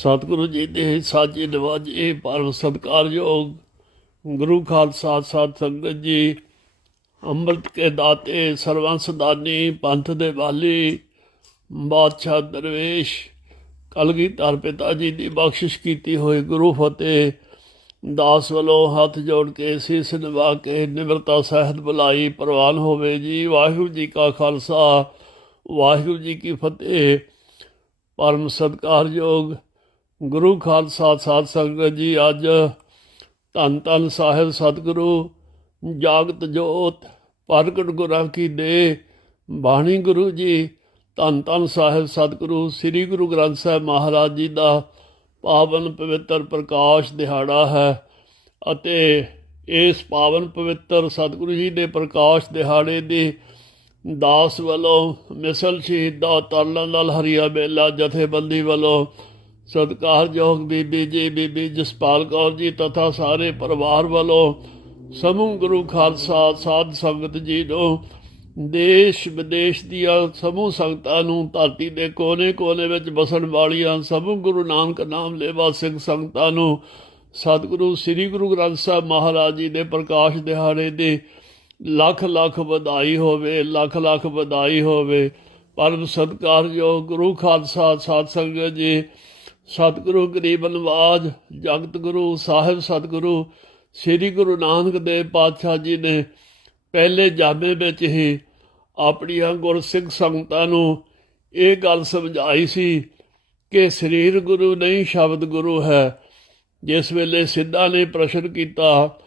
ਸਤਿਗੁਰੂ ਜੀ ਦੇ ਸਾਜੀ ਨਵਾਜੇ ਪਰਮ ਸਤਿਕਾਰਯੋਗ ਗੁਰੂ ਖਾਲਸਾ ਸਾਧ ਸੰਗਤ ਜੀ, ਅੰਮ੍ਰਿਤ ਕੇ ਦਾਤੇ, ਸਰਵੰਸ ਦਾਨੀ, ਪੰਥ ਦੇ ਵਾਲੀ, ਬਾਦਸ਼ਾਹ ਦਰਵੇਸ਼, ਕਲਗੀਧਰ ਪਿਤਾ ਜੀ ਦੀ ਬਖਸ਼ਿਸ਼ ਕੀਤੀ ਹੋਈ ਗੁਰੂ ਫਤਿਹ, ਦਾਸ ਵੱਲੋਂ ਹੱਥ ਜੋੜ ਕੇ ਸੀਸ ਨਿਵਾ ਕੇ ਨਿਮਰਤਾ ਸਹਿਤ ਬੁਲਾਈ, ਪ੍ਰਵਾਨ ਹੋਵੇ ਜੀ। ਵਾਹਿਗੁਰੂ ਜੀ ਕਾ ਖਾਲਸਾ, ਵਾਹਿਗੁਰੂ ਜੀ ਕੀ ਫਤਿਹ। ਪਰਮ ਸਤਿਕਾਰਯੋਗ ਗੁਰੂ ਖਾਲਸਾ ਸਾਧ ਸੰਗਤ ਜੀ, ਅੱਜ ਧੰਨ ਧੰਨ ਸਾਹਿਬ ਸਤਿਗੁਰੂ ਜਾਗਤ ਜੋਤ ਪ੍ਰਗਟ ਗੁਰਾਂ ਕੀ ਦੇ ਬਾਣੀ ਗੁਰੂ ਜੀ, ਧੰਨ ਧੰਨ ਸਾਹਿਬ ਸਤਿਗੁਰੂ, ਸ੍ਰੀ ਗੁਰੂ ਗ੍ਰੰਥ ਸਾਹਿਬ ਮਹਾਰਾਜ ਜੀ ਦਾ ਪਾਵਨ ਪਵਿੱਤਰ ਪ੍ਰਕਾਸ਼ ਦਿਹਾੜਾ ਹੈ ਅਤੇ ਇਸ ਪਾਵਨ ਪਵਿੱਤਰ ਸਤਿਗੁਰੂ ਜੀ ਦੇ ਪ੍ਰਕਾਸ਼ ਦਿਹਾੜੇ ਦੀ ਦਾਸ ਵੱਲੋਂ ਮਿਸਲ ਸ਼ਹੀਦਾਂ ਤਰਲਨ ਲਾਲ ਹਰੀਆ ਬੇਲਾ ਜਥੇਬੰਦੀ ਵੱਲੋਂ ਸਤਿਕਾਰਯੋਗ ਬੀਬੀ ਜੀ, ਬੀਬੀ ਜਸਪਾਲ ਕੌਰ ਜੀ ਤਥਾ ਸਾਰੇ ਪਰਿਵਾਰ ਵੱਲੋਂ ਸਮੂਹ ਗੁਰੂ ਖਾਲਸਾ ਸਾਧ ਸੰਗਤ ਜੀ ਨੂੰ ਦੇਸ਼ ਵਿਦੇਸ਼ ਦੀਆਂ ਸਮੂਹ ਸੰਗਤਾਂ ਨੂੰ ਧਰਤੀ ਦੇ ਕੋਨੇ-ਕੋਨੇ ਵਿੱਚ ਬਸਣ ਵਾਲੀਆਂ ਸਮੂਹ ਗੁਰੂ ਨਾਨਕ ਨਾਮ ਲੈਵਾ ਸਿੰਘ ਸੰਗਤਾਂ ਨੂੰ ਸਤਿਗੁਰੂ, ਸ੍ਰੀ ਗੁਰੂ ਗ੍ਰੰਥ ਸਾਹਿਬ ਮਹਾਰਾਜ ਜੀ ਦੇ ਪ੍ਰਕਾਸ਼ ਦਿਹਾੜੇ ਦੇ ਲੱਖ ਲੱਖ ਵਧਾਈ ਹੋਵੇ, ਲੱਖ ਲੱਖ ਵਧਾਈ ਹੋਵੇ। ਪਰਮ ਸਤਿਕਾਰਯੋਗ ਗੁਰੂ ਖਾਲਸਾ ਸਾਧ ਸੰਗਤ ਜੀ ਸਤਿਗੁਰੂ ਗਰੀਬ ਨਵਾਜ, ਜਗਤ ਗੁਰੂ ਸਾਹਿਬ ਸਤਿਗੁਰੂ, ਸ੍ਰੀ ਗੁਰੂ ਨਾਨਕ ਦੇਵ ਪਾਤਸ਼ਾਹ ਜੀ ਨੇ ਪਹਿਲੇ ਜਾਮੇ ਵਿੱਚ ਹੀ ਆਪਣੀਆਂ ਗੁਰਸਿੱਖ ਸੰਗਤਾਂ ਨੂੰ ਇਹ ਗੱਲ ਸਮਝਾਈ ਸੀ ਕਿ ਸਰੀਰ ਗੁਰੂ ਨਹੀਂ, ਸ਼ਬਦ ਗੁਰੂ ਹੈ। ਜਿਸ ਵੇਲੇ ਸਿੱਧਾ ਨੇ ਪ੍ਰਸ਼ਨ ਕੀਤਾ,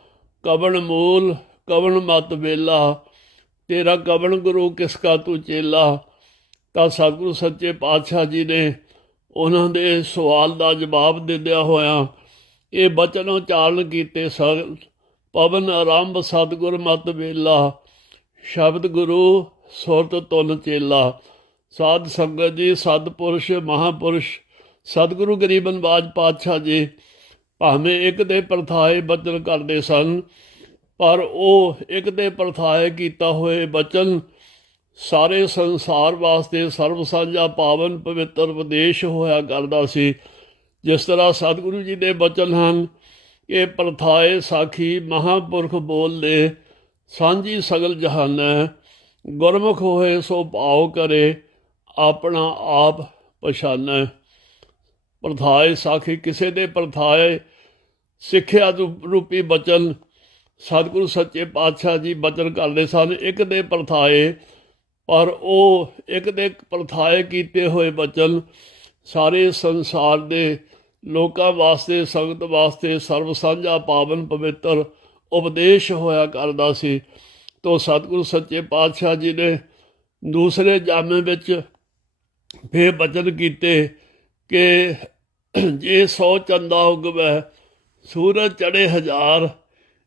ਕਵਣ ਮੂਲ, ਕਵਣ ਮਤ ਵੇਲਾ, ਤੇਰਾ ਕਵਣ ਗੁਰੂ ਕਿਸ ਕਾ ਤੂੰ ਚੇਲਾ? ਤਾਂ ਸਤਿਗੁਰੂ ਸੱਚੇ ਪਾਤਸ਼ਾਹ ਜੀ ਨੇ ਉਹਨਾਂ ਦੇ ਸਵਾਲ ਦਾ ਜਵਾਬ ਦਿੰਦਿਆਂ ਹੋਇਆ ਇਹ ਬਚਨ ਉਚਾਰਨ ਕੀਤੇ ਸ- ਪਵਨ ਆਰੰਭ ਸਤਿਗੁਰ ਮਤ ਵੇਲਾ, ਸ਼ਬਦ ਗੁਰੂ ਸੁਰਤ ਤੁਲ ਚੇਲਾ। ਸਾਧ ਸੰਗਤ ਜੀ, ਸਤਪੁਰਸ਼, ਮਹਾਪੁਰਸ਼, ਸਤਿਗੁਰੂ ਗਰੀਬਨ ਬਾਜ ਪਾਤਸ਼ਾਹ ਜੀ, ਭਾਵੇਂ ਇੱਕ ਦੇ ਪ੍ਰਥਾਏ ਬਚਨ ਕਰਦੇ ਸਨ, ਪਰ ਉਹ ਇੱਕ ਦੇ ਪ੍ਰਥਾਏ ਕੀਤਾ ਹੋਏ ਬਚਨ ਸਾਰੇ ਸੰਸਾਰ ਵਾਸਤੇ ਸਰਬ ਸਾਂਝਾ ਪਾਵਨ ਪਵਿੱਤਰ ਉਪਦੇਸ਼ ਹੋਇਆ ਕਰਦਾ ਸੀ। ਜਿਸ ਤਰ੍ਹਾਂ ਸਤਿਗੁਰੂ ਜੀ ਦੇ ਬਚਨ ਹਨ, ਇਹ ਪ੍ਰਥਾਏ ਸਾਖੀ ਮਹਾਪੁਰਖ ਬੋਲਦੇ, ਸਾਂਝੀ ਸਗਲ ਜਹਾਨੈ ਗੁਰਮੁਖ ਹੋਏ ਸੋ ਭਾਉ ਕਰੇ, ਆਪਣਾ ਆਪ ਪਛਾਨੈ। ਪ੍ਰਥਾਏ ਸਾਖੀ ਕਿਸੇ ਦੇ ਪ੍ਰਥਾਏ ਸਿੱਖਿਆ ਰੂ- ਰੂਪੀ ਬਚਨ, ਸਤਿਗੁਰੂ ਸੱਚੇ ਪਾਤਸ਼ਾਹ ਜੀ ਬਚਨ ਕਰਦੇ ਸਨ। ਇੱਕ ਦੇ ਪ੍ਰਥਾਏ ਪਰ ਉਹ ਇੱਕ ਦੇ ਪ੍ਰਥਾਏ ਕੀਤੇ ਹੋਏ ਬਚਨ ਸਾਰੇ ਸੰਸਾਰ ਦੇ ਲੋਕਾਂ ਵਾਸਤੇ, ਸੰਗਤ ਵਾਸਤੇ, ਸਰਬ ਸਾਂਝਾ ਪਾਵਨ ਪਵਿੱਤਰ ਉਪਦੇਸ਼ ਹੋਇਆ ਕਰਦਾ ਸੀ। ਤੋ ਸਤਿਗੁਰੂ ਸੱਚੇ ਪਾਤਸ਼ਾਹ ਜੀ ਨੇ ਦੂਸਰੇ ਜਾਮੇ ਵਿੱਚ ਫੇਰ ਬਚਨ ਕੀਤੇ ਕਿ ਜੇ ਸੌ ਚੰਦਾ ਉਗਵੇ, ਸੂਰਜ ਚੜੇ ਹਜ਼ਾਰ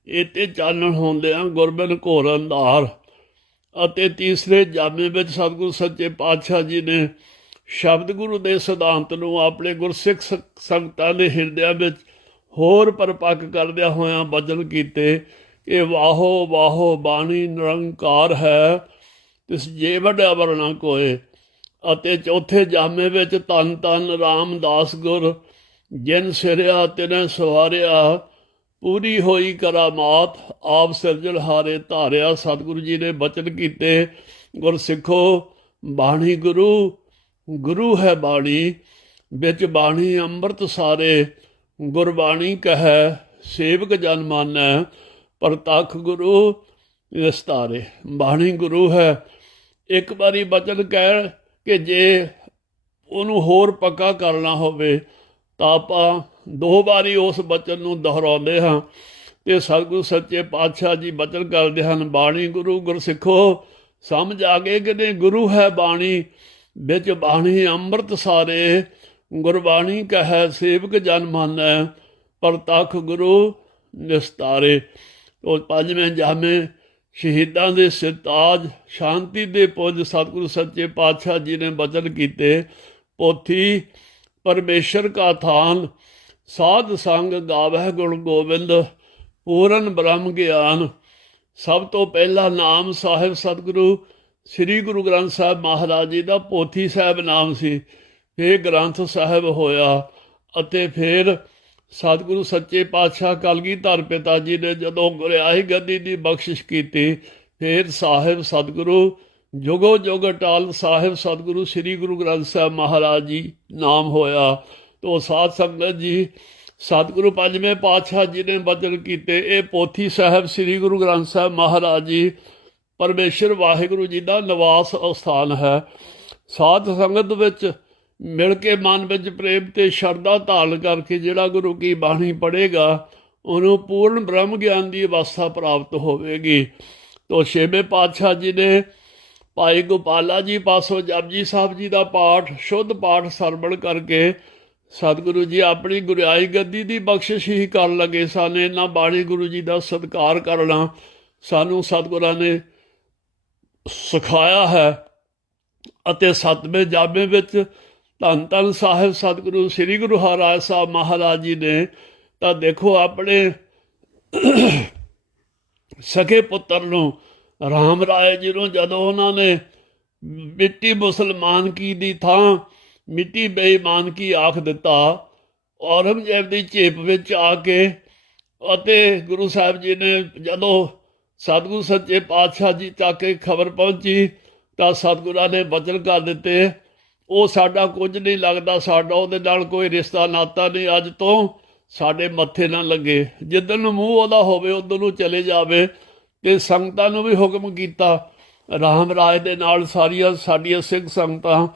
ਇਤੇ ਚਾਨਣ ਹੁੰਦਿਆਂ ਗੁਰਬਿਨ ਘੋਰ ਅੰਧਾਰ ਅਤੇ ਤੀਸਰੇ ਜਾਮੇ ਵਿੱਚ ਸਤਿਗੁਰੂ ਸੱਚੇ ਪਾਤਸ਼ਾਹ ਜੀ ਨੇ ਸ਼ਬਦ ਗੁਰੂ ਦੇ ਸਿਧਾਂਤ ਨੂੰ ਆਪਣੇ ਗੁਰਸਿੱਖ ਸੰਗਤਾਂ ਦੇ ਹਿਰਦਿਆਂ ਵਿੱਚ ਹੋਰ ਪਰਪੱਕ ਕਰਦਿਆਂ ਹੋਇਆਂ ਬਚਨ ਕੀਤੇ ਕਿ ਵਾਹੋ ਵਾਹੋ ਬਾਣੀ ਨਿਰੰਕਾਰ ਹੈ, ਤਿਸ ਜੇ ਵੱਡਾ ਵਰਣਾ ਕੋਏ। ਅਤੇ ਚੌਥੇ ਜਾਮੇ ਵਿੱਚ ਤਨ ਤਨ ਰਾਮਦਾਸ ਗੁਰ, ਜਿਨ ਸਿਰਿਆ ਤਿਨੇ ਸਵਾਰਿਆ ਪੂਰੀ ਹੋਈ ਕਰਾਮਾਤ, ਆਪ ਸਿਰਜਣ ਹਾਰੇ ਧਾਰਿਆ, ਸਤਿਗੁਰੂ ਜੀ ਨੇ ਬਚਨ ਕੀਤੇ। ਗੁਰ ਸਿੱਖੋ ਬਾਣੀ ਗੁਰੂ ਗੁਰੂ ਹੈ ਬਾਣੀ, ਵਿੱਚ ਬਾਣੀ ਅੰਮ੍ਰਿਤ ਸਾਰੇ। ਗੁਰਬਾਣੀ ਕਹੈ, ਸੇਵਕ ਜਨ ਮਾਨੈ, ਪ੍ਰਤੱਖ ਗੁਰੂ ਵਿਸਤਾਰੇ ਬਾਣੀ ਗੁਰੂ ਹੈ। ਇੱਕ ਵਾਰੀ ਬਚਨ ਕਹਿ ਕਿ ਜੇ ਉਹਨੂੰ ਹੋਰ ਪੱਕਾ ਕਰਨਾ ਹੋਵੇ ਤਾਂ ਆਪਾਂ ਦੋ ਵਾਰੀ ਉਸ ਬਚਨ ਨੂੰ ਦੁਹਰਾਉਂਦੇ ਹਾਂ ਤੇ ਸਤਿਗੁਰੂ ਸੱਚੇ ਪਾਤਸ਼ਾਹ ਜੀ ਬਚਨ ਕਰਦੇ ਹਨ, ਬਾਣੀ ਗੁਰੂ ਗੁਰਸਿੱਖੋ, ਸਮਝ ਆ ਗਏ ਕਿ ਨਹੀਂ? ਗੁਰੂ ਹੈ ਬਾਣੀ, ਵਿੱਚ ਬਾਣੀ ਅੰਮ੍ਰਿਤ ਸਾਰੇ, ਗੁਰਬਾਣੀ ਕਹੈ, ਸੇਵਕ ਜਨ ਮਾਨੈ, ਪ੍ਰਤੱਖ ਗੁਰੂ ਨਿਸਤਾਰੇ। ਉਹ ਪੰਜਵੇਂ ਜਾਮੇ, ਸ਼ਹੀਦਾਂ ਦੇ ਸਿਰਤਾਜ, ਸ਼ਾਂਤੀ ਦੇ ਪੁੱਜ ਸਤਿਗੁਰੂ ਸੱਚੇ ਪਾਤਸ਼ਾਹ ਜੀ ਨੇ ਬਚਨ ਕੀਤੇ। ਪੋਥੀ ਪਰਮੇਸ਼ਰ ਕਾ ਥਾਨ, ਸਾਧ ਸੰਗ ਗਾਵਹਿ ਗੁਣ ਗੋਬਿੰਦ, ਪੂਰਨ ਬ੍ਰਹਮ ਗਿਆਨ। ਸਭ ਤੋਂ ਪਹਿਲਾ ਨਾਮ ਸਾਹਿਬ ਸਤਿਗੁਰੂ, ਸ੍ਰੀ ਗੁਰੂ ਗ੍ਰੰਥ ਸਾਹਿਬ ਮਹਾਰਾਜ ਜੀ ਦਾ ਪੋਥੀ ਸਾਹਿਬ ਨਾਮ ਸੀ। ਇਹ ਗ੍ਰੰਥ ਸਾਹਿਬ ਹੋਇਆ ਅਤੇ ਫਿਰ ਸਤਿਗੁਰੂ ਸੱਚੇ ਪਾਤਸ਼ਾਹ ਕਲਗੀਧਰ ਪਿਤਾ ਜੀ ਨੇ ਜਦੋਂ ਗੁਰਿਆਈ ਗੱਦੀ ਦੀ ਬਖਸ਼ਿਸ਼ ਕੀਤੀ, ਫਿਰ ਸਾਹਿਬ ਸਤਿਗੁਰੂ ਜੁਗੋ ਜੁਗ ਅਟਾਲ ਸਾਹਿਬ ਸਤਿਗੁਰੂ ਸ੍ਰੀ ਗੁਰੂ ਗ੍ਰੰਥ ਸਾਹਿਬ ਮਹਾਰਾਜ ਜੀ ਨਾਮ ਹੋਇਆ। ਤੋ ਸਾਧ ਸੰਗਤ ਜੀ, ਸਤਿਗੁਰੂ ਪੰਜਵੇਂ ਪਾਤਸ਼ਾਹ ਜੀ ਨੇ ਬਚਨ ਕੀਤੇ, ਇਹ ਪੋਥੀ ਸਾਹਿਬ ਸ੍ਰੀ ਗੁਰੂ ਗ੍ਰੰਥ ਸਾਹਿਬ ਮਹਾਰਾਜ ਜੀ, ਪਰਮੇਸ਼ਰ ਵਾਹਿਗੁਰੂ ਜੀ ਦਾ ਨਿਵਾਸ ਸਥਾਨ ਹੈ। ਸਾਧ ਸੰਗਤ ਵਿੱਚ ਮਿਲ ਕੇ ਮਨ ਵਿੱਚ ਪ੍ਰੇਮ ਤੇ ਸ਼ਰਧਾ ਧਾਰਨ ਕਰਕੇ ਜਿਹੜਾ ਗੁਰੂ ਕੀ ਬਾਣੀ ਪੜ੍ਹੇਗਾ, ਉਹਨੂੰ ਪੂਰਨ ਬ੍ਰਹਮ ਗਿਆਨ ਦੀ ਅਵਸਥਾ ਪ੍ਰਾਪਤ ਹੋਵੇਗੀ। ਤੋ ਛੇਵੇਂ ਪਾਤਸ਼ਾਹ ਜੀ ਨੇ ਭਾਈ ਗੋਪਾਲਾ ਜੀ ਪਾਸੋਂ ਜਪਜੀ ਸਾਹਿਬ ਜੀ ਦਾ ਪਾਠ, ਸ਼ੁੱਧ ਪਾਠ ਸਰਵਣ ਕਰਕੇ ਸਤਿਗੁਰੂ ਜੀ ਆਪਣੀ ਗੁਰਿਆਈ ਗੱਦੀ ਦੀ ਬਖਸ਼ਿਸ਼ ਹੀ ਕਰਨ ਲੱਗੇ ਸਨ। ਇਹਨਾਂ ਬਾਣੀ ਗੁਰੂ ਜੀ ਦਾ ਸਤਿਕਾਰ ਕਰਨਾ ਸਾਨੂੰ ਸਤਿਗੁਰਾਂ ਨੇ ਸਿਖਾਇਆ ਹੈ ਅਤੇ ਸਤਵੇਂ ਜਾਮੇ ਵਿੱਚ ਧੰਨ ਧੰਨ ਸਾਹਿਬ ਸਤਿਗੁਰੂ ਸ੍ਰੀ ਗੁਰੂ ਹਰਿਰਾਏ ਸਾਹਿਬ ਮਹਾਰਾਜ ਜੀ ਨੇ ਤਾਂ ਦੇਖੋ ਆਪਣੇ ਸਕੇ ਪੁੱਤਰ ਨੂੰ ਰਾਮ ਰਾਏ ਜੀ ਨੂੰ ਜਦੋਂ ਉਹਨਾਂ ਨੇ ਮਿੱਟੀ ਮੁਸਲਮਾਨ ਕੀ ਦੀ ਥਾਂ, ਮਿੱਟੀ ਬੇਈਮਾਨ ਕੀ ਆਖ ਦਿੱਤਾ, ਔਰੰਗਜ਼ੇਬ ਦੀ ਝੇਪ ਵਿੱਚ ਆ ਕੇ ਅਤੇ ਗੁਰੂ ਸਾਹਿਬ ਜੀ ਨੇ ਜਦੋਂ ਸਤਿਗੁਰੂ ਸੱਚੇ ਪਾਤਸ਼ਾਹ ਜੀ ਤੱਕ ਇਹ ਖਬਰ ਪਹੁੰਚੀ, ਤਾਂ ਸਤਿਗੁਰਾਂ ਨੇ ਬਚਨ ਕਰ ਦਿੱਤੇ, ਉਹ ਸਾਡਾ ਕੁਝ ਨਹੀਂ ਲੱਗਦਾ, ਸਾਡਾ ਉਹਦੇ ਨਾਲ ਕੋਈ ਰਿਸ਼ਤਾ ਨਾਤਾ ਨਹੀਂ ਅੱਜ ਤੋਂ, ਸਾਡੇ ਮੱਥੇ ਨਾ ਲੱਗੇ। ਜਿੱਦਨ ਨੂੰ ਮੂੰਹ ਉਹਦਾ ਹੋਵੇ ਉਦੋਂ ਨੂੰ ਚਲੇ ਜਾਵੇ ਤੇ ਸੰਗਤਾਂ ਨੂੰ ਵੀ ਹੁਕਮ ਕੀਤਾ। ਰਾਮ ਰਾਜ ਦੇ ਨਾਲ ਸਾਰੀਆਂ ਸਾਡੀਆਂ ਸਿੱਖ ਸੰਗਤਾਂ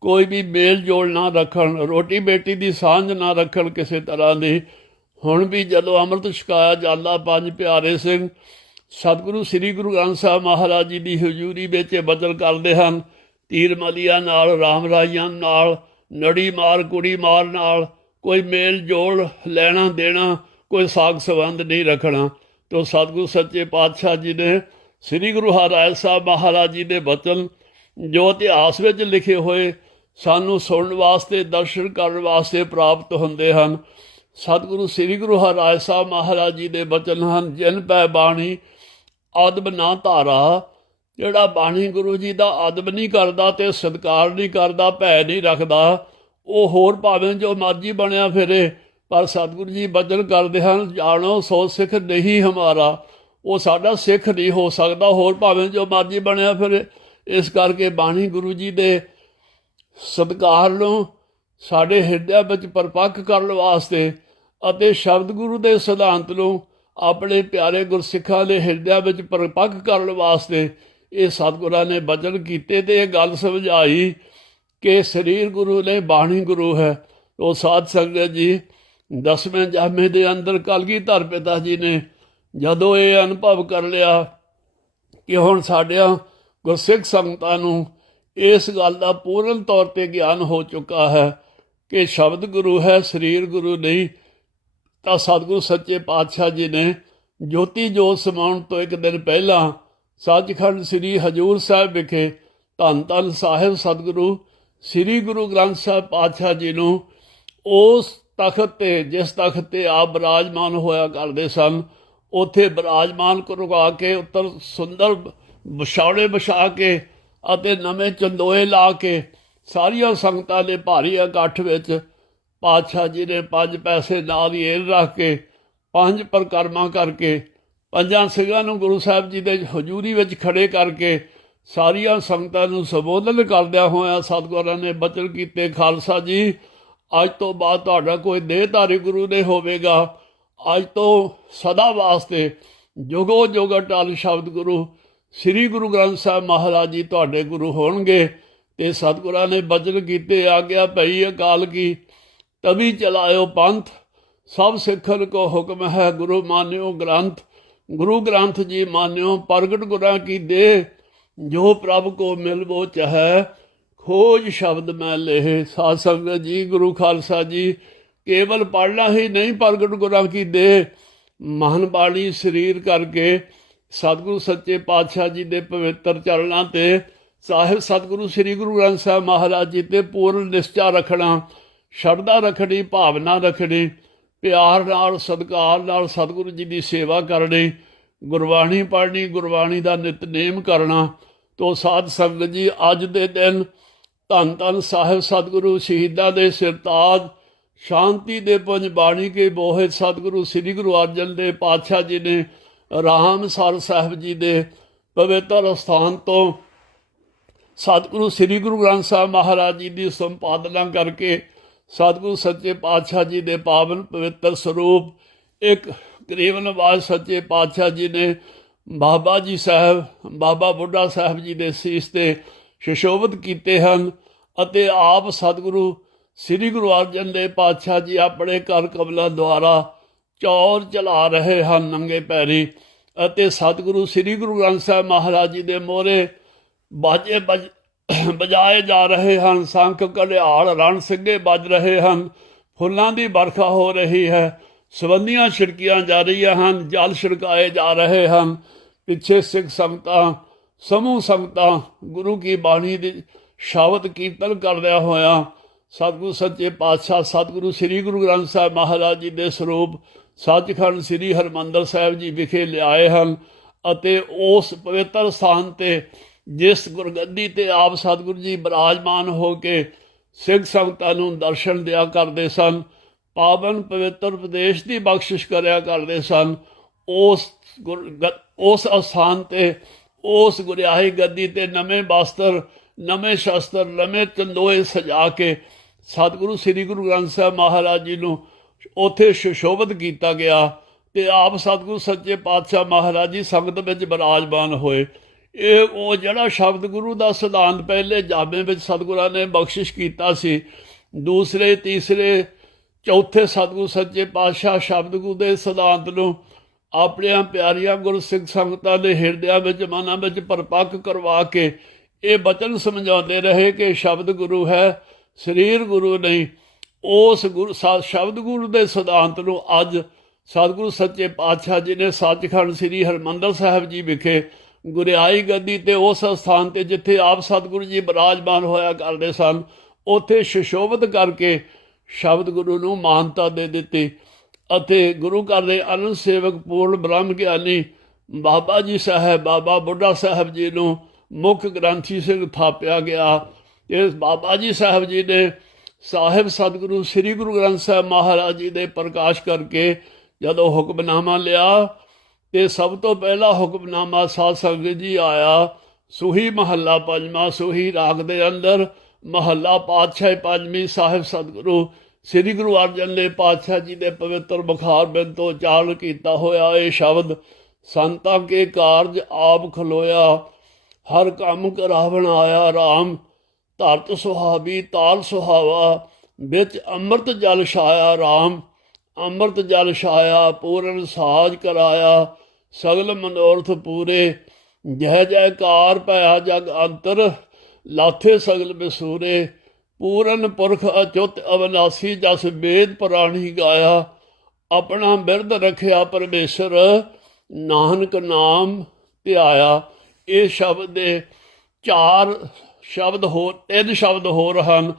ਕੋਈ ਵੀ ਮੇਲ ਜੋਲ ਨਾ ਰੱਖਣ, ਰੋਟੀ ਬੇਟੀ ਦੀ ਸਾਂਝ ਨਾ ਰੱਖਣ ਕਿਸੇ ਤਰ੍ਹਾਂ ਦੀ। ਹੁਣ ਵੀ ਜਦੋਂ ਅੰਮ੍ਰਿਤ ਛਕਾਇਆ ਜਾਂਦਾ, ਪੰਜ ਪਿਆਰੇ ਸਿੰਘ ਸਤਿਗੁਰੂ ਸ੍ਰੀ ਗੁਰੂ ਗ੍ਰੰਥ ਸਾਹਿਬ ਮਹਾਰਾਜ ਜੀ ਦੀ ਹਜ਼ੂਰੀ ਵਿੱਚ ਇਹ ਬਚਨ ਕਰਦੇ ਹਨ। ਤੀਰ ਮਲੀਆਂ ਨਾਲ, ਰਾਮ ਰਾਈਆਂ ਨਾਲ, ਨੜੀ ਮਾਰ, ਕੁੜੀ ਮਾਰ ਨਾਲ ਕੋਈ ਮੇਲ ਜੋਲ ਲੈਣਾ ਦੇਣਾ, ਕੋਈ ਸਾਗ ਸੰਬੰਧ ਨਹੀਂ ਰੱਖਣਾ। ਤੋ ਸਤਿਗੁਰੂ ਸੱਚੇ ਪਾਤਸ਼ਾਹ ਜੀ ਨੇ, ਸ੍ਰੀ ਗੁਰੂ ਹਰਿਰਾਏ ਸਾਹਿਬ ਮਹਾਰਾਜ ਜੀ ਦੇ ਬਚਨ ਜੋ ਇਤਿਹਾਸ ਵਿੱਚ ਲਿਖੇ ਹੋਏ, ਸਾਨੂੰ ਸੁਣਨ ਵਾਸਤੇ, ਦਰਸ਼ਨ ਕਰਨ ਵਾਸਤੇ ਪ੍ਰਾਪਤ ਹੁੰਦੇ ਹਨ। ਸਤਿਗੁਰੂ ਸ੍ਰੀ ਗੁਰੂ ਹਰਿਰਾਏ ਸਾਹਿਬ ਮਹਾਰਾਜ ਜੀ ਦੇ ਬਚਨ ਹਨ, ਜਿਨ ਪੈ ਬਾਣੀ ਆਦਮ ਨਾ ਧਾਰਾ, ਜਿਹੜਾ ਬਾਣੀ ਗੁਰੂ ਜੀ ਦਾ ਆਦਮ ਨਹੀਂ ਕਰਦਾ ਤੇ ਸਤਿਕਾਰ ਨਹੀਂ ਕਰਦਾ, ਭੈ ਨਹੀਂ ਰੱਖਦਾ, ਉਹ ਹੋਰ ਭਾਵੇਂ ਜੋ ਮਰਜ਼ੀ ਬਣਿਆ ਫਿਰੇ ਪਰ ਸਤਿਗੁਰੂ ਜੀ ਬਚਨ ਕਰਦੇ ਹਨ, ਜਾਣੋ ਸੋ ਸਿੱਖ ਨਹੀਂ ਹਮਾਰਾ। ਉਹ ਸਾਡਾ ਸਿੱਖ ਨਹੀਂ ਹੋ ਸਕਦਾ, ਹੋਰ ਭਾਵੇਂ ਜੋ ਮਰਜ਼ੀ ਬਣਿਆ ਫਿਰ। ਇਸ ਕਰਕੇ ਬਾਣੀ ਗੁਰੂ ਜੀ ਦੇ ਸਤਿਕਾਰ ਨੂੰ ਸਾਡੇ ਹਿਰਦਿਆਂ ਵਿੱਚ ਪਰਪੱਕ ਕਰਨ ਵਾਸਤੇ ਅਤੇ ਸ਼ਬਦ ਗੁਰੂ ਦੇ ਸਿਧਾਂਤ ਨੂੰ ਆਪਣੇ ਪਿਆਰੇ ਗੁਰਸਿੱਖਾਂ ਦੇ ਹਿਰਦਿਆਂ ਵਿੱਚ ਪਰਪੱਕ ਕਰਨ ਵਾਸਤੇ ਇਹ ਸਤਿਗੁਰਾਂ ਨੇ ਬਚਨ ਕੀਤੇ ਤੇ ਇਹ ਗੱਲ ਸਮਝਾਈ ਕਿ ਸਰੀਰ ਗੁਰੂ ਨੇ ਬਾਣੀ ਗੁਰੂ ਹੈ। ਉਹ ਸਾਧ ਸੰਗਤ ਜੀ ਦਸਵੇਂ ਜਾਮੇ ਦੇ ਅੰਦਰ ਕਲਗੀਧਰ ਪਿਤਾ ਜੀ ਨੇ, ਜਦੋਂ ਇਹ ਅਨੁਭਵ ਕਰ ਲਿਆ ਕਿ ਹੁਣ ਸਾਡਿਆਂ ਗੁਰਸਿੱਖ ਸੰਗਤਾਂ ਨੂੰ ਇਸ ਗੱਲ ਦਾ ਪੂਰਨ ਤੌਰ ਤੇ ਗਿਆਨ ਹੋ ਚੁੱਕਾ ਹੈ ਕਿ ਸ਼ਬਦ ਗੁਰੂ ਹੈ, ਸਰੀਰ ਗੁਰੂ ਨਹੀਂ, ਤਾਂ ਸਤਿਗੁਰੂ ਸੱਚੇ ਪਾਤਸ਼ਾਹ ਜੀ ਨੇ ਜੋਤੀ ਜੋਤ ਸਮਾਉਣ ਤੋਂ ਇੱਕ ਦਿਨ ਪਹਿਲਾਂ ਸੱਚਖੰਡ ਸ੍ਰੀ ਹਜੂਰ ਸਾਹਿਬ ਵਿਖੇ ਧੰਨ ਧੰਨ ਸਾਹਿਬ ਸਤਿਗੁਰੂ ਸ੍ਰੀ ਗੁਰੂ ਗ੍ਰੰਥ ਸਾਹਿਬ ਪਾਤਸ਼ਾਹ ਜੀ ਨੂੰ ਉਸ ਤਖਤ ਤੇ, ਜਿਸ ਤਖਤ ਤੇ ਆਪ ਬਰਾਜਮਾਨ ਹੋਇਆ ਕਰਦੇ ਸਨ, ਉਥੇ ਬਰਾਜਮਾਨ ਕਰਵਾ ਕੇ ਉੱਤਰ ਸੁੰਦਰ ਵਿਛਾੜੇ ਵਿਛਾ ਕੇ ਅਤੇ ਨਵੇਂ ਚੰਦੋਏ ਲਾ ਕੇ ਸਾਰੀਆਂ ਸੰਗਤਾਂ ਦੇ ਭਾਰੀ ਇਕੱਠ ਵਿੱਚ ਪਾਤਸ਼ਾਹ ਜੀ ਨੇ ਪੰਜ ਪੈਸੇ ਨਾਲ ਹੀ ਏਲ ਰੱਖ ਕੇ ਪੰਜ ਪ੍ਰਕਰਮਾ ਕਰਕੇ ਪੰਜਾਂ ਸਿੰਘਾਂ ਨੂੰ ਗੁਰੂ ਸਾਹਿਬ ਜੀ ਦੇ ਹਜ਼ੂਰੀ ਵਿੱਚ ਖੜੇ ਕਰਕੇ ਸਾਰੀਆਂ ਸੰਗਤਾਂ ਨੂੰ ਸੰਬੋਧਨ ਕਰਦਿਆਂ ਹੋਇਆਂ ਸਤਿਗੁਰਾਂ ਨੇ ਬਚਨ ਕੀਤੇ, ਖਾਲਸਾ ਜੀ ਅੱਜ ਤੋਂ ਬਾਅਦ ਤੁਹਾਡਾ ਕੋਈ ਦੇਹਧਾਰੀ ਗੁਰੂ ਨਹੀਂ ਹੋਵੇਗਾ। ਅੱਜ ਤੋਂ ਸਦਾ ਵਾਸਤੇ ਜੁਗੋ ਜੁਗ ਅਟਲ ਸ਼ਬਦ ਗੁਰੂ, ਸ੍ਰੀ ਗੁਰੂ ਗ੍ਰੰਥ ਸਾਹਿਬ ਮਹਾਰਾਜ ਜੀ ਤੁਹਾਡੇ ਗੁਰੂ ਹੋਣਗੇ ਤੇ ਸਤਿਗੁਰਾਂ ਨੇ ਬਚਨ ਕੀਤੇ, ਆਗਿਆ ਭਈ ਅਕਾਲ ਕੀ ਤभी ਚਲਾਇਓ ਪੰਥ, ਸਭ ਸਿੱਖਨ ਕੋ ਹੁਕਮ ਹੈ ਗੁਰੂ ਮਾਨਿਓ ਗ੍ਰੰਥ, ਗੁਰੂ ਗ੍ਰੰਥ ਜੀ ਮਾਨਿਓ ਪ੍ਰਗਟ ਗੁਰਾਂ ਕੀ ਦੇ, ਜੋ ਪ੍ਰਭ ਕੋ ਮਿਲਵੋ ਚਾਹੈ ਖੋਜ ਸ਼ਬਦ ਮੈਂ ਲੇਹ। ਸਾਧ ਸੰਗਤ ਜੀ, ਗੁਰੂ ਖਾਲਸਾ ਜੀ, ਕੇਵਲ ਪੜਨਾ ਹੀ ਨਹੀਂ, ਪ੍ਰਗਟ ਗੁਰਾਂ ਕੀ ਦੇ। ਮਹਾਨ ਬਾਣੀ ਸਰੀਰ ਕਰਕੇ ਸਤਿਗੁਰੂ ਸੱਚੇ ਪਾਤਸ਼ਾਹ ਜੀ ਦੇ ਪਵਿੱਤਰ ਚਰਨਾਂ ਤੇ ਸਾਹਿਬ ਸਤਿਗੁਰੂ ਸ੍ਰੀ ਗੁਰੂ ਗ੍ਰੰਥ ਸਾਹਿਬ ਮਹਾਰਾਜ ਜੀ ਤੇ ਪੂਰਨ ਨਿਸ਼ਚਾ ਰੱਖਣਾ, ਸ਼ਰਧਾ ਰੱਖਣੀ, ਭਾਵਨਾ ਰੱਖਣੀ, ਪਿਆਰ ਨਾਲ, ਸਤਿਕਾਰ ਨਾਲ ਸਤਿਗੁਰੂ ਜੀ ਦੀ ਸੇਵਾ ਕਰਨੀ, ਗੁਰਬਾਣੀ ਪੜ੍ਹਨੀ, ਗੁਰਬਾਣੀ ਦਾ ਨਿਤਨੇਮ ਕਰਨਾ, ਤੋ ਸਾਧ ਸੰਗਤ ਜੀ ਅੱਜ ਦੇ ਦਿਨ ਧੰਨ ਧੰਨ ਸਾਹਿਬ ਸਤਿਗੁਰੂ ਸ਼ਹੀਦਾਂ ਦੇ ਸਿਰਤਾਜ ਸ਼ਾਂਤੀ ਦੇ ਪੰਜ ਬਾਣੀ ਕੇ ਬੋਹਿਤ ਸਤਿਗੁਰੂ ਸ੍ਰੀ ਗੁਰੂ ਅਰਜਨ ਦੇਵ ਪਾਤਸ਼ਾਹ ਜੀ ਨੇ, ਰਾਮ ਸਰ ਸਾਹਿਬ ਜੀ ਦੇ ਪਵਿੱਤਰ ਸਥਾਨ ਤੋਂ ਸਤਿਗੁਰੂ ਸ੍ਰੀ ਗੁਰੂ ਗ੍ਰੰਥ ਸਾਹਿਬ ਮਹਾਰਾਜ ਜੀ ਦੀ ਸੰਪਾਦਨਾ ਕਰਕੇ ਸਤਿਗੁਰੂ ਸੱਚੇ ਪਾਤਸ਼ਾਹ ਜੀ ਦੇ ਪਾਵਨ ਪਵਿੱਤਰ ਸਰੂਪ, ਇੱਕ ਗਰੀਬ ਨਵਾਜ਼ ਸੱਚੇ ਪਾਤਸ਼ਾਹ ਜੀ ਨੇ ਬਾਬਾ ਜੀ ਸਾਹਿਬ, ਬਾਬਾ ਬੁੱਢਾ ਸਾਹਿਬ ਜੀ ਦੇ ਸੀਸ ਤੇ ਸ਼ਿਸ਼ੋਭਤ ਕੀਤੇ ਹਨ ਅਤੇ ਆਪ ਸਤਿਗੁਰੂ ਸ੍ਰੀ ਗੁਰੂ ਅਰਜਨ ਦੇਵ ਪਾਤਸ਼ਾਹ ਜੀ ਆਪਣੇ ਘਰ ਕਮਲਾਂ ਦੁਆਰਾ ਚੌਰ ਚਲਾ ਰਹੇ ਹਨ ਨੰਗੇ ਪੈਰੀ ਅਤੇ ਸਤਿਗੁਰੂ ਸ੍ਰੀ ਗੁਰੂ ਗ੍ਰੰਥ ਸਾਹਿਬ ਮਹਾਰਾਜ ਜੀ ਦੇ ਮੋਹਰੇ ਬਾਜੇ ਬਜ- ਬਜਾਏ ਜਾ ਰਹੇ ਹਨ, ਸੰਖ ਕਲਿਆਣ ਰਣ ਸਿੰਘੇ ਵੱਜ ਰਹੇ ਹਨ, ਫੁੱਲਾਂ ਦੀ ਵਰਖਾ ਹੋ ਰਹੀ ਹੈ, ਸਵੰਦੀਆਂ ਛਿੜਕੀਆਂ ਜਾ ਰਹੀਆਂ ਹਨ, ਜਲ ਛਿੜਕਾਏ ਜਾ ਰਹੇ ਹਨ, ਪਿੱਛੇ ਸਿੱਖ ਸੰਗਤਾਂ ਸਮੂਹ ਸੰਗਤਾਂ ਗੁਰੂ ਕੀ ਬਾਣੀ ਦੀ ਸ਼ਬਦ ਕੀਰਤਨ ਕਰਦਿਆਂ ਹੋਇਆ ਸਤਿਗੁਰੂ ਸੱਚੇ ਪਾਤਸ਼ਾਹ, ਸਤਿਗੁਰੂ ਸ੍ਰੀ ਗੁਰੂ ਗ੍ਰੰਥ ਸਾਹਿਬ ਮਹਾਰਾਜ ਜੀ ਦੇ ਸਰੂਪ ਸੱਚਖੰਡ ਸ੍ਰੀ ਹਰਮੰਦਰ ਸਾਹਿਬ ਜੀ ਵਿਖੇ ਲਿਆਏ ਹਨ ਅਤੇ ਉਸ ਪਵਿੱਤਰ ਸਥਾਨ ਤੇ ਜਿਸ ਗੁਰਗੱਦੀ ਤੇ ਆਪ ਸਤਿਗੁਰੂ ਜੀ ਬਿਰਾਜਮਾਨ ਹੋ ਕੇ ਸਿੱਖ ਸੰਗਤਾਂ ਨੂੰ ਦਰਸ਼ਨ ਦਿਆ ਕਰਦੇ ਸਨ, ਪਾਵਨ ਪਵਿੱਤਰ ਪ੍ਰਦੇਸ਼ ਦੀ ਬਖਸ਼ਿਸ਼ ਕਰਿਆ ਕਰਦੇ ਸਨ, ਉਸ ਗੁਰ- ਉਸ ਅਸਥਾਨ ਤੇ ਉਸ ਗੁਰਿਆਈ ਗੱਦੀ ਤੇ ਨਵੇਂ ਬਸਤਰ, ਨਵੇਂ ਸ਼ਸਤਰ, ਨਵੇਂ ਤੰਦੋਏ ਸਜਾ ਕੇ ਸਤਿਗੁਰੂ ਸ੍ਰੀ ਗੁਰੂ ਗ੍ਰੰਥ ਸਾਹਿਬ ਮਹਾਰਾਜ ਜੀ ਨੂੰ ਉੱਥੇ ਸੁਸ਼ੋਭਿਤ ਕੀਤਾ ਗਿਆ ਤੇ ਆਪ ਸਤਿਗੁਰੂ ਸੱਚੇ ਪਾਤਸ਼ਾਹ ਮਹਾਰਾਜ ਜੀ ਸੰਗਤ ਵਿੱਚ ਬਿਰਾਜਮਾਨ ਹੋਏ। ਇਹ ਉਹ ਜਿਹੜਾ ਸ਼ਬਦ ਗੁਰੂ ਦਾ ਸਿਧਾਂਤ ਪਹਿਲੇ ਜਾਮੇ ਵਿੱਚ ਸਤਿਗੁਰਾਂ ਨੇ ਬਖਸ਼ਿਸ਼ ਕੀਤਾ ਸੀ, ਦੂਸਰੇ, ਤੀਸਰੇ, ਚੌਥੇ ਸਤਿਗੁਰੂ ਸੱਚੇ ਪਾਤਸ਼ਾਹ ਸ਼ਬਦ ਗੁਰੂ ਦੇ ਸਿਧਾਂਤ ਨੂੰ ਆਪਣੀਆਂ ਪਿਆਰੀਆਂ ਗੁਰਸਿੱਖ ਸੰਗਤਾਂ ਦੇ ਹਿਰਦਿਆਂ ਵਿੱਚ, ਮਨਾਂ ਵਿੱਚ ਪਰਪੱਕ ਕਰਵਾ ਕੇ ਇਹ ਬਚਨ ਸਮਝਾਉਂਦੇ ਰਹੇ ਕਿ ਸ਼ਬਦ ਗੁਰੂ ਹੈ, ਸਰੀਰ ਗੁਰੂ ਨਹੀਂ। ਉਸ ਗੁਰੂ, ਸਾ- ਸ਼ਬਦ ਗੁਰੂ ਦੇ ਸਿਧਾਂਤ ਨੂੰ ਅੱਜ ਸਤਿਗੁਰੂ ਸੱਚੇ ਪਾਤਸ਼ਾਹ ਜੀ ਨੇ ਸੱਚਖੰਡ ਸ੍ਰੀ ਹਰਮੰਦਰ ਸਾਹਿਬ ਜੀ ਵਿਖੇ ਗੁਰਿਆਈ ਗੱਦੀ ਤੇ ਉਸ ਸਥਾਨ ਤੇ ਜਿੱਥੇ ਆਪ ਸਤਿਗੁਰੂ ਜੀ ਬਿਰਾਜਮਾਨ ਹੋਇਆ ਕਰਦੇ ਸਨ, ਉੱਥੇ ਸੁਸ਼ੋਭਿਤ ਕਰਕੇ ਸ਼ਬਦ ਗੁਰੂ ਨੂੰ ਮਾਨਤਾ ਦੇ ਦਿੱਤੀ। ਅਤੇ ਗੁਰੂ ਘਰ ਦੇ ਅਨੰਦ ਸੇਵਕ ਪੂਰਨ ਬ੍ਰਹਮ ਗਿਆਨੀ ਬਾਬਾ ਜੀ ਸਾਹਿਬ, ਬਾਬਾ ਬੁੱਢਾ ਸਾਹਿਬ ਜੀ ਨੂੰ ਮੁੱਖ ਗ੍ਰੰਥੀ ਸਿੰਘ ਥਾਪਿਆ ਗਿਆ। ਇਸ ਬਾਬਾ ਜੀ ਸਾਹਿਬ ਜੀ ਨੇ ਸਾਹਿਬ ਸਤਿਗੁਰੂ ਸ੍ਰੀ ਗੁਰੂ ਗ੍ਰੰਥ ਸਾਹਿਬ ਮਹਾਰਾਜ ਜੀ ਦੇ ਪ੍ਰਕਾਸ਼ ਕਰਕੇ ਜਦੋਂ ਹੁਕਮਨਾਮਾ ਲਿਆ ਤੇ ਸਭ ਤੋਂ ਪਹਿਲਾ ਹੁਕਮਨਾਮਾ ਸਾਧ ਸੰਗਤ ਜੀ ਆਇਆ। ਸੁਹੀ ਮਹੱਲਾ ਪੰਜਵਾਂ, ਸੁਹੀ ਰਾਗ ਦੇ ਅੰਦਰ ਮਹੱਲਾ ਪਾਤਸ਼ਾਹ ਪੰਜਵੀਂ ਸਾਹਿਬ ਸਤਿਗੁਰੂ ਸ੍ਰੀ ਗੁਰੂ ਅਰਜਨ ਦੇਵ ਪਾਤਸ਼ਾਹ ਜੀ ਦੇ ਪਵਿੱਤਰ ਬੁਖਾਰ ਬਿੰਦ ਤੋਂ ਉਚਾਰਨ ਕੀਤਾ ਹੋਇਆ ਇਹ ਸ਼ਬਦ, ਸੰਤਾਂ ਕੇ ਕਾਰਜ ਆਪ ਖਲੋਇਆ, ਹਰ ਕੰਮ ਕਰਾਵਣ ਆਇਆ RAM ਧਰਤ ਸੁਹਾਵੀ ਤਾਲ ਸੁਹਾਵਾ, ਵਿੱਚ ਅੰਮ੍ਰਿਤ ਜਲ ਛਾਇਆ RAM ਅੰਮ੍ਰਿਤ ਜਲ ਛਾਇਆ ਪੂਰਨ ਸਾਜ ਕਰਾਇਆ, ਸਗਲ ਮਨੋਰਥ ਪੂਰੇ, ਜੈ ਜੈਕਾਰ ਭਇਆ ਜਗ ਅੰਤਰ, ਲਾਥੇ ਸਗਲ ਬਿਸੂਰੇ ਪੂਰਨ ਪੁਰਖ ਅਚੁੱਤ ਅਵਨਾਸੀ ਜਸ ਵੇਦ ਪੁਰਾਣੀ ਗਾਇਆ, ਆਪਣਾ ਬਿਰਧ ਰੱਖਿਆ ਪਰਮੇਸ਼ਰ, ਨਾਨਕ ਨਾਮ ਧਿਆਇਆ। ਇਹ ਸ਼ਬਦ ਦੇ ਚਾਰ ਸ਼ਬਦ ਹੋਰ, ਤਿੰਨ ਸ਼ਬਦ ਹੋਰ ਹਨ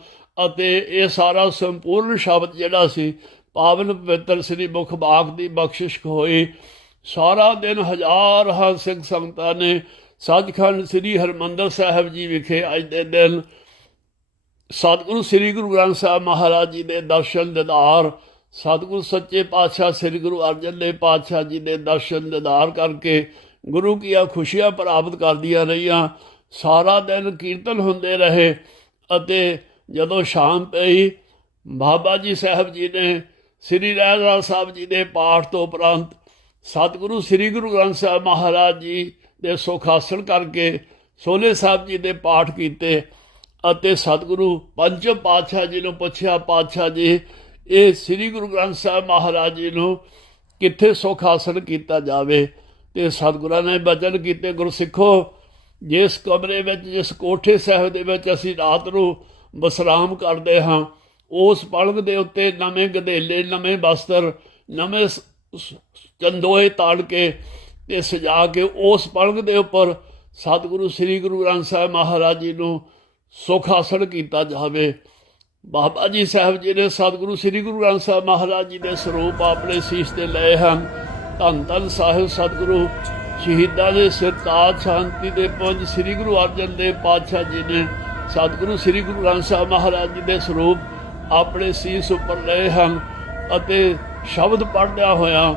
ਅਤੇ ਇਹ ਸਾਰਾ ਸੰਪੂਰਨ ਸ਼ਬਦ ਜਿਹੜਾ ਸੀ, ਪਾਵਨ ਪਵਿੱਤਰ ਸ੍ਰੀ ਮੁਖ ਬਾਗ ਦੀ ਬਖਸ਼ਿਸ਼ ਹੋਈ। ਸਾਰਾ ਦਿਨ ਹਜ਼ਾਰਾਂ ਸਿੰਘ ਸੰਗਤਾਂ ਨੇ ਸੱਚਖੰਡ ਸ੍ਰੀ ਹਰਮੰਦਰ ਸਾਹਿਬ ਜੀ ਵਿਖੇ ਅੱਜ ਦੇ ਦਿਨ ਸਤਿਗੁਰੂ ਸ੍ਰੀ ਗੁਰੂ ਗ੍ਰੰਥ ਸਾਹਿਬ ਮਹਾਰਾਜ ਜੀ ਦੇ ਦਰਸ਼ਨ ਦਿਦਾਰ ਸਤਿਗੁਰੂ ਸੱਚੇ ਪਾਤਸ਼ਾਹ ਸ੍ਰੀ ਗੁਰੂ ਅਰਜਨ ਦੇਵ ਪਾਤਸ਼ਾਹ ਜੀ ਦੇ ਦਰਸ਼ਨ ਦਿਦਾਰ ਕਰਕੇ ਗੁਰੂ ਕੀਆਂ ਖੁਸ਼ੀਆਂ ਪ੍ਰਾਪਤ ਕਰਦੀਆਂ ਰਹੀਆਂ। ਸਾਰਾ ਦਿਨ ਕੀਰਤਨ ਹੁੰਦੇ ਰਹੇ ਅਤੇ ਜਦੋਂ ਸ਼ਾਮ ਪਈ, ਬਾਬਾ ਜੀ ਸਾਹਿਬ ਜੀ ਨੇ ਸ੍ਰੀ ਰਹਿਰਾਸ ਸਾਹਿਬ ਜੀ ਦੇ ਪਾਠ ਤੋਂ ਉਪਰੰਤ ਸਤਿਗੁਰੂ ਸ੍ਰੀ ਗੁਰੂ ਗ੍ਰੰਥ ਸਾਹਿਬ ਮਹਾਰਾਜ ਜੀ ਦੇ ਸੁਖ ਸੁਖਾਸਣ ਕਰਕੇ ਸੋਲੇ ਸਾਹਿਬ ਜੀ ਦੇ ਪਾਠ ਕੀਤੇ। ਅਤੇ ਸਤਿਗੁਰੂ ਪੰਜ ਪਾਤਸ਼ਾਹ ਜੀ ਨੂੰ ਪੁੱਛਿਆ, ਪਾਤਸ਼ਾਹ ਜੀ, ਇਹ ਸ੍ਰੀ ਗੁਰੂ ਗ੍ਰੰਥ ਸਾਹਿਬ ਮਹਾਰਾਜ ਜੀ ਨੂੰ ਕਿੱਥੇ ਸੁਖਾਸਣ ਕੀਤਾ ਜਾਵੇ? ਤੇ ਸਤਿਗੁਰਾਂ ਨੇ ਬਚਨ ਕੀਤੇ, ਗੁਰਸਿੱਖੋ, ਜਿਸ ਕਮਰੇ ਵਿੱਚ, ਜਿਸ ਕੋਠੇ ਸਾਹਿਬ ਦੇ ਵਿੱਚ ਅਸੀਂ ਰਾਤ ਨੂੰ ਵਿਸਰਾਮ ਕਰਦੇ ਹਾਂ, ਉਸ ਪਲੰਗ ਦੇ ਉੱਤੇ ਨਵੇਂ ਗਧੇਲੇ ਨਵੇਂ ਬਸਤਰ, ਨਵੇਂ ਸ- ਸ- ਚੰਦੋਏ ਤਾੜ ਕੇ ਤੇ ਸਜਾ ਕੇ ਉਸ ਪਲੰਗ ਦੇ ਉੱਪਰ ਸਤਿਗੁਰੂ ਸ੍ਰੀ ਗੁਰੂ ਗ੍ਰੰਥ ਸਾਹਿਬ ਮਹਾਰਾਜ ਜੀ ਨੂੰ ਸੁਖ ਆਸਣ ਕੀਤਾ ਜਾਵੇ। ਬਾਬਾ ਜੀ ਸਾਹਿਬ ਜੀ ਨੇ ਸਤਿਗੁਰੂ ਸ੍ਰੀ ਗੁਰੂ ਗ੍ਰੰਥ ਸਾਹਿਬ ਮਹਾਰਾਜ ਜੀ ਦੇ ਸਰੂਪ ਆਪਣੇ ਸੀਸ ਤੇ ਲਏ ਹਨ। ਧੰਨ ਧੰਨ ਸਾਹਿਬ ਸਤਿਗੁਰੂ, ਸ਼ਹੀਦਾਂ ਦੇ ਸਿਰਤਾਜ ਸ਼ਾਂਤੀ ਦੇ ਪੁੰਜ ਸ੍ਰੀ ਗੁਰੂ ਅਰਜਨ ਦੇਵ ਪਾਤਸ਼ਾਹ ਜੀ ਨੇ ਸਤਿਗੁਰੂ ਸ੍ਰੀ ਗੁਰੂ ਗ੍ਰੰਥ ਸਾਹਿਬ ਮਹਾਰਾਜ ਜੀ ਦੇ ਸਰੂਪ ਆਪਣੇ ਸੀਸ ਉੱਪਰ ਲਏ ਹਨ ਅਤੇ ਸ਼ਬਦ ਪੜ੍ਹਦਿਆਂ ਹੋਇਆ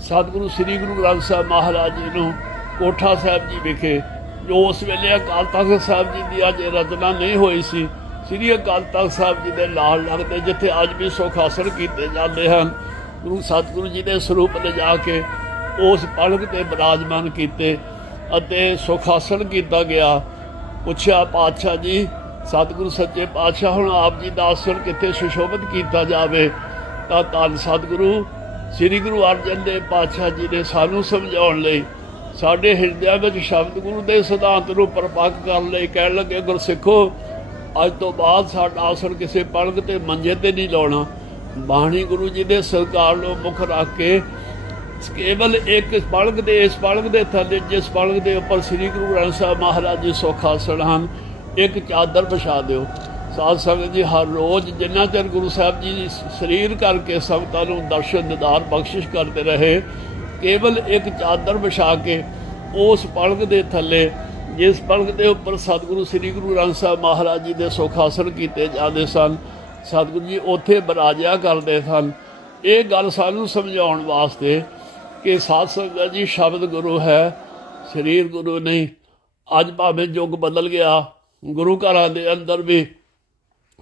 ਸਤਿਗੁਰੂ ਸ੍ਰੀ ਗੁਰੂ ਗ੍ਰੰਥ ਸਾਹਿਬ ਮਹਾਰਾਜ ਜੀ ਨੂੰ ਕੋਠਾ ਸਾਹਿਬ ਜੀ ਵਿਖੇ ਜੋ ਉਸ ਵੇਲੇ ਅਕਾਲ ਤਖਤ ਸਾਹਿਬ ਜੀ ਦੀ ਅਜੇ ਰਚਨਾ ਨਹੀਂ ਹੋਈ ਸੀ। ਸ੍ਰੀ ਅਕਾਲ ਤਖਤ ਸਾਹਿਬ ਜੀ ਦੇ ਲਾਲ ਲੱਗਦੇ, ਜਿੱਥੇ ਅੱਜ ਵੀ ਸੁਖ ਹਾਸਲ ਕੀਤੇ ਜਾਂਦੇ ਹਨ, ਗੁਰੂ ਸਤਿਗੁਰੂ ਜੀ ਦੇ ਸਰੂਪ ਲਿਜਾ ਕੇ ਉਸ ਪਲਕ ਤੇ ਬਿਰਾਜਮਾਨ ਕੀਤੇ ਅਤੇ ਸੁਖ ਹਾਸਲ ਕੀਤਾ ਗਿਆ। ਪੁੱਛਿਆ, ਪਾਤਸ਼ਾਹ ਜੀ, ਸਤਿਗੁਰੂ ਸੱਚੇ ਪਾਤਸ਼ਾਹ ਹੁਣ ਆਪ ਜੀ ਦਾ ਆਸਣ ਕਿੱਥੇ ਸੁਸ਼ੋਭਿਤ ਕੀਤਾ ਜਾਵੇ? ਤਾਂ ਧੰਨ ਸਤਿਗੁਰੂ, ਸ੍ਰੀ ਗੁਰੂ ਅਰਜਨ ਦੇਵ ਪਾਤਸ਼ਾਹ ਜੀ ਨੇ ਸਾਨੂੰ ਸਮਝਾਉਣ ਲਈ ਸਾਡੇ ਹਿਰਦਿਆਂ ਵਿੱਚ ਸ਼ਬਦ ਗੁਰੂ ਦੇ ਸਿਧਾਂਤ ਨੂੰ ਪਰਪੱਕ ਕਰਨ ਲਈ ਕਹਿਣ ਲੱਗੇ ਗੁਰਸਿੱਖੋ ਅੱਜ ਤੋਂ ਬਾਅਦ ਸਾਡਾ ਆਸਣ ਕਿਸੇ ਪਲਕ ਤੇ ਮੰਜੇ ਤੇ ਨਹੀਂ ਲਾਉਣਾ। ਬਾਣੀ ਗੁਰੂ ਜੀ ਦੇ ਸਰਕਾਰ ਨੂੰ ਮੁੱਖ ਰੱਖ ਕੇ ਕੇਵਲ ਇੱਕ ਪਲਕ ਦੇ, ਇਸ ਪਲਕ ਦੇ ਥੱਲੇ, ਜਿਸ ਪਲਕ ਦੇ ਉੱਪਰ ਸ੍ਰੀ ਗੁਰੂ ਗ੍ਰੰਥ ਸਾਹਿਬ ਮਹਾਰਾਜ ਜੀ ਸੁਖਾਸਣ ਹਨ, ਇੱਕ ਚਾਦਰ ਵਿਛਾ ਦਿਓ। ਸਾਧ ਸੰਗਤ ਜੀ, ਹਰ ਰੋਜ਼ ਜਿੰਨਾ ਚਿਰ ਗੁਰੂ ਸਾਹਿਬ ਜੀ ਸਰੀਰ ਕਰਕੇ ਸੰਗਤਾਂ ਨੂੰ ਦਰਸ਼ਨ ਦਿਦਾਰ ਬਖਸ਼ਿਸ਼ ਕਰਦੇ ਰਹੇ ਕੇਵਲ ਇੱਕ ਚਾਦਰ ਵਿਛਾ ਕੇ ਉਸ ਪਲਕ ਦੇ ਥੱਲੇ, ਜਿਸ ਪਲਕ ਦੇ ਉੱਪਰ ਸਤਿਗੁਰੂ ਸ੍ਰੀ ਗੁਰੂ ਗ੍ਰੰਥ ਸਾਹਿਬ ਮਹਾਰਾਜ ਜੀ ਦੇ ਸੁਖ ਸੁਖਾਸਣ ਕੀਤੇ ਜਾਂਦੇ ਸਨ, ਸਤਿਗੁਰੂ ਜੀ ਉੱਥੇ ਬਰਾਜਿਆ ਕਰਦੇ ਸਨ। ਇਹ ਗੱਲ ਸਾਨੂੰ ਸਮਝਾਉਣ ਵਾਸਤੇ ਕਿ ਸਾਧ ਸੰਗਤ ਜੀ, ਸ਼ਬਦ ਗੁਰੂ ਹੈ, ਸਰੀਰ ਗੁਰੂ ਨਹੀਂ। ਅੱਜ ਭਾਵੇਂ ਯੁੱਗ ਬਦਲ ਗਿਆ, ਗੁਰੂ ਘਰਾਂ ਦੇ ਅੰਦਰ ਵੀ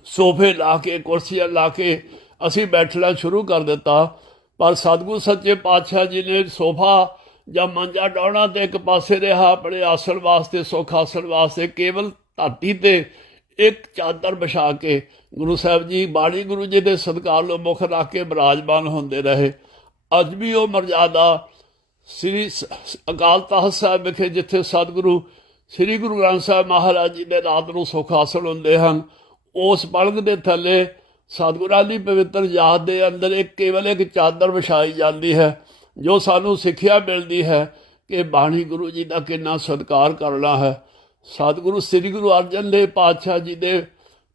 ਸੋਫੇ ਲਾ ਕੇ, ਕੁਰਸੀਆਂ ਲਾ ਕੇ ਅਸੀਂ ਬੈਠਣਾ ਸ਼ੁਰੂ ਕਰ ਦਿੱਤਾ। ਪਰ ਸਤਿਗੁਰੂ ਸੱਚੇ ਪਾਤਸ਼ਾਹ ਜੀ ਨੇ ਸੋਫਾ ਜਾਂ ਮੰਜਾ ਡਾਉਣਾ ਤੇ ਇੱਕ ਪਾਸੇ ਰਿਹਾ ਆਪਣੇ ਆਸਣ ਵਾਸਤੇ, ਸੁੱਖ ਆਸਣ ਵਾਸਤੇ, ਕੇਵਲ ਧਰਤੀ ਤੇ ਇੱਕ ਚਾਦਰ ਵਿਛਾ ਕੇ ਗੁਰੂ ਸਾਹਿਬ ਜੀ, ਬਾਣੀ ਗੁਰੂ ਜੀ ਦੇ ਸਤਿਕਾਰ ਨੂੰ ਮੁੱਖ ਰੱਖ ਕੇ ਬਿਰਾਜਮਾਨ ਹੁੰਦੇ ਰਹੇ। ਅੱਜ ਵੀ ਉਹ ਮਰਜ਼ਾਦਾ ਸ੍ਰੀ ਅਕਾਲ ਤਖਤ ਸਾਹਿਬ ਵਿਖੇ, ਜਿੱਥੇ ਸਤਿਗੁਰੂ ਸ੍ਰੀ ਗੁਰੂ ਗ੍ਰੰਥ ਸਾਹਿਬ ਮਹਾਰਾਜ ਜੀ ਦੇ ਰਾਤ ਨੂੰ ਸੁਖ ਹਾਸਲ ਹੁੰਦੇ ਹਨ, ਉਸ ਪਲਕ ਦੇ ਥੱਲੇ ਸਤਿਗੁਰਾਂ ਦੀ ਪਵਿੱਤਰ ਯਾਦ ਦੇ ਅੰਦਰ ਇੱਕ ਕੇਵਲ ਇੱਕ ਚਾਦਰ ਵਿਛਾਈ ਜਾਂਦੀ ਹੈ, ਜੋ ਸਾਨੂੰ ਸਿੱਖਿਆ ਮਿਲਦੀ ਹੈ ਕਿ ਬਾਣੀ ਗੁਰੂ ਜੀ ਦਾ ਕਿੰਨਾ ਸਤਿਕਾਰ ਕਰਨਾ ਹੈ। ਸਤਿਗੁਰੂ ਸ੍ਰੀ ਗੁਰੂ ਅਰਜਨ ਦੇਵ ਪਾਤਸ਼ਾਹ ਜੀ ਦੇ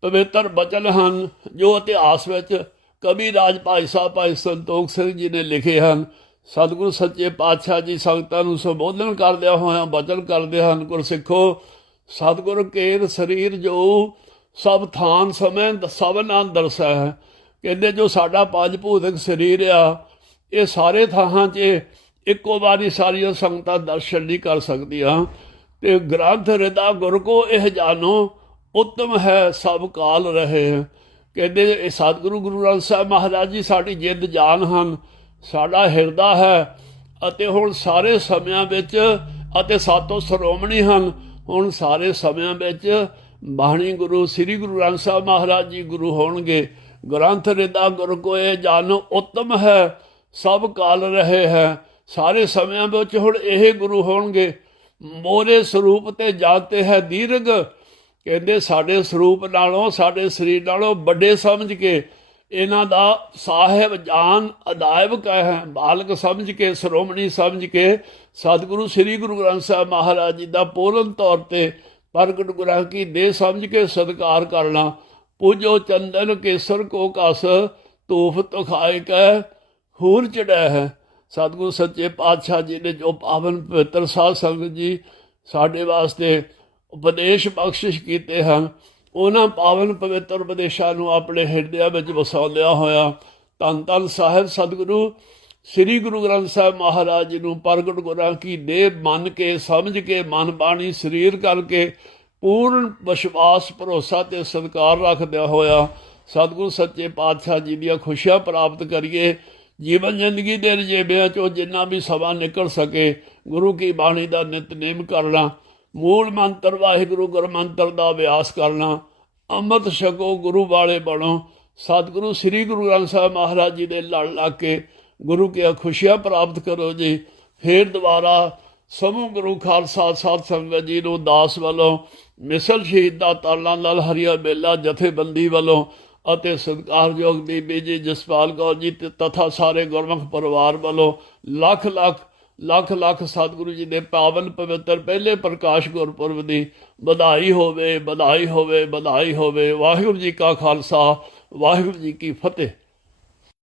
ਪਵਿੱਤਰ ਬਚਨ ਹਨ, ਜੋ ਇਤਿਹਾਸ ਵਿੱਚ ਕਵੀ ਰਾਜ ਭਾਈ ਸਾਹਿਬ ਭਾਈ ਸੰਤੋਖ ਸਿੰਘ ਜੀ ਨੇ ਲਿਖੇ ਹਨ। ਸਤਿਗੁਰੂ ਸੱਚੇ ਪਾਤਸ਼ਾਹ ਜੀ ਸੰਗਤਾਂ ਨੂੰ ਸੰਬੋਧਨ ਕਰਦਿਆਂ ਹੋਇਆਂ ਬਚਨ ਕਰਦੇ ਹਨ, ਗੁਰਸਿੱਖੋ, ਸਤਿਗੁਰ ਕੇਰ ਸਰੀਰ ਜੋ ਸਭ ਥਾਨ ਸਮੇਂ ਸਭਨਾਂ ਦਰਸਾ ਹੈ ਕਹਿੰਦੇ ਜੋ ਸਾਡਾ ਪੰਜ ਭੂਤਿਕ ਸਰੀਰ ਆ, ਇਹ ਸਾਰੇ ਥਾਂ 'ਚ ਇੱਕੋ ਵਾਰੀ ਸਾਰੀਆਂ ਸੰਗਤਾਂ ਦਰਸ਼ਨ ਨਹੀਂ ਕਰ ਸਕਦੀਆਂ। ਤੇ ਗ੍ਰੰਥ ਹਿਰਦਾ ਗੁਰ ਕੋ ਇਹ ਜਾਣੋ, ਉੱਤਮ ਹੈ ਸਭ ਕਾਲ ਰਹੇ। ਕਹਿੰਦੇ ਇਹ ਸਤਿਗੁਰੂ ਗੁਰੂ ਗ੍ਰੰਥ ਸਾਹਿਬ ਮਹਾਰਾਜ ਜੀ ਸਾਡੀ ਜਿੱਦ ਜਾਨ ਹਨ, ਸਾਡਾ ਹਿਰਦਾ ਹੈ, ਅਤੇ ਹੁਣ ਸਾਰੇ ਸਮਿਆਂ ਵਿੱਚ, ਅਤੇ ਸਾਤੋਂ ਸ਼੍ਰੋਮਣੀ ਹਨ, ਹੁਣ ਸਾਰੇ ਸਮਿਆਂ ਵਿੱਚ ਬਾਣੀ ਗੁਰੂ, ਸ੍ਰੀ ਗੁਰੂ ਗ੍ਰੰਥ ਸਾਹਿਬ ਮਹਾਰਾਜ ਜੀ ਗੁਰੂ ਹੋਣਗੇ। ਗ੍ਰੰਥ ਰਿਦਾ ਗੁਰ ਕੋਏ ਜਾਨੋ ਉੱਤਮ ਹੈ, ਸਭ ਕਾਲ ਰਹੇ ਹੈ। ਸਾਰੇ ਸਮਿਆਂ ਵਿੱਚ ਹੁਣ ਇਹ ਗੁਰੂ ਹੋਣਗੇ। ਮੋਰੇ ਸਰੂਪ ਤੇ ਜਾਤੇ ਹੈ ਦੀਰਘ ਕਹਿੰਦੇ ਸਾਡੇ ਸਰੂਪ ਨਾਲੋਂ, ਸਾਡੇ ਸਰੀਰ ਨਾਲੋਂ ਵੱਡੇ ਸਮਝ ਕੇ ਇਹਨਾਂ ਦਾ ਸਾਹਿਬ ਜਾਨ ਅਦਾਇਬ ਕਹ ਹੈ, ਬਾਲਕ ਸਮਝ ਕੇ, ਸ਼੍ਰੋਮਣੀ ਸਮਝ ਕੇ ਸਤਿਗੁਰੂ ਸ੍ਰੀ ਗੁਰੂ ਗ੍ਰੰਥ ਸਾਹਿਬ ਮਹਾਰਾਜ ਜੀ ਦਾ ਪੂਰਨ ਤੌਰ ਤੇ ਪ੍ਰਗਟ ਗੁਰਾਂ ਕੀ ਦੇ ਸਮਝ ਕੇ ਸਤਿਕਾਰ ਕਰਨਾ? ਪੂਜੋ ਚੰਦਨ ਕੇਸਰ ਕੋ ਕਸ ਤੂਫ ਤੁਖਾਇ ਕੈ, ਹੂਰ ਚੜਿਆ ਹੈ ਸਤਿਗੁਰੂ ਸੱਚੇ ਪਾਤਸ਼ਾਹ ਜੀ ਨੇ ਜੋ ਪਾਵਨ ਪਵਿੱਤਰ ਸਾਧ ਸੰਗਤ ਜੀ ਸਾਡੇ ਵਾਸਤੇ ਉਪਦੇਸ਼ ਬਖਸ਼ਿਸ਼ ਕੀਤੇ ਹਨ, ਉਹਨਾਂ ਪਾਵਨ ਪਵਿੱਤਰ ਉਪਦੇਸ਼ਾਂ ਨੂੰ ਆਪਣੇ ਹਿਰਦਿਆਂ ਵਿੱਚ ਵਸਾਉਂਦਿਆਂ ਹੋਇਆ ਧੰਨ ਧੰਨ ਸਾਹਿਬ ਸਤਿਗੁਰੂ ਸ੍ਰੀ ਗੁਰੂ ਗ੍ਰੰਥ ਸਾਹਿਬ ਮਹਾਰਾਜ ਜੀ ਨੂੰ ਪ੍ਰਗਟ ਗੁਰਾਂ ਕੀ ਦੇਹ ਮੰਨ ਕੇ, ਸਮਝ ਕੇ, ਮਨ ਬਾਣੀ, ਸਰੀਰ ਕਰਕੇ ਪੂਰਨ ਵਿਸ਼ਵਾਸ, ਭਰੋਸਾ ਤੇ ਸਤਿਕਾਰ ਰੱਖਦਿਆਂ ਹੋਇਆ ਸਤਿਗੁਰੂ ਸੱਚੇ ਪਾਤਸ਼ਾਹ ਜੀ ਦੀਆਂ ਖੁਸ਼ੀਆਂ ਪ੍ਰਾਪਤ ਕਰੀਏ। ਜੀਵਨ ਜ਼ਿੰਦਗੀ ਦੇ ਰਜੇਬਿਆਂ ਚੋਂ ਜਿੰਨਾ ਵੀ ਸਮਾਂ ਨਿਕਲ ਸਕੇ, ਗੁਰੂ ਕੀ ਬਾਣੀ ਦਾ ਨਿਤਨੇਮ ਕਰਨਾ, ਮੂਲ ਮੰਤਰ ਵਾਹਿਗੁਰੂ ਗੁਰ ਮੰਤਰ ਦਾ ਅਭਿਆਸ ਕਰਨਾ, ਅੰਮ੍ਰਿਤ ਛਕੋ, ਗੁਰੂ ਵਾਲੇ ਬਣੋ। ਸਤਿਗੁਰੂ ਸ੍ਰੀ ਗੁਰੂ ਗ੍ਰੰਥ ਸਾਹਿਬ ਮਹਾਰਾਜ ਜੀ ਦੇ ਲੜ ਲਾ ਕੇ ਗੁਰੂ ਕੀ ਖੁਸ਼ੀਆਂ ਪ੍ਰਾਪਤ ਕਰੋ ਜੀ। ਫੇਰ ਦੁਬਾਰਾ ਸਮੂਹ ਗੁਰੂ ਖਾਲਸਾ ਸਾਧ ਸੰਗਤ ਜੀ ਨੂੰ ਦਾਸ ਵੱਲੋਂ ਮਿਸਲ ਸ਼ਹੀਦਾਂ ਦਾ ਤਾਲਾ ਨਾਲ ਹਰੀਆ ਮੇਲਾ ਜਥੇਬੰਦੀ ਵੱਲੋਂ ਅਤੇ ਸਤਿਕਾਰਯੋਗ ਬੀਬੀ ਜੀ ਜਸਪਾਲ ਕੌਰ ਜੀ ਤਥਾ ਸਾਰੇ ਗੁਰਮੁਖ ਪਰਿਵਾਰ ਵੱਲੋਂ ਲੱਖ ਲੱਖ ਲੱਖ ਲੱਖ ਸਤਿਗੁਰੂ ਜੀ ਦੇ ਪਾਵਨ ਪਵਿੱਤਰ ਪਹਿਲੇ ਪ੍ਰਕਾਸ਼ ਗੁਰਪੁਰਬ ਦੀ ਵਧਾਈ ਹੋਵੇ ਵਧਾਈ ਹੋਵੇ ਵਧਾਈ ਹੋਵੇ। ਵਾਹਿਗੁਰੂ ਜੀ ਕਾ ਖਾਲਸਾ, ਵਾਹਿਗੁਰੂ ਜੀ ਕੀ ਫਤਿਹ।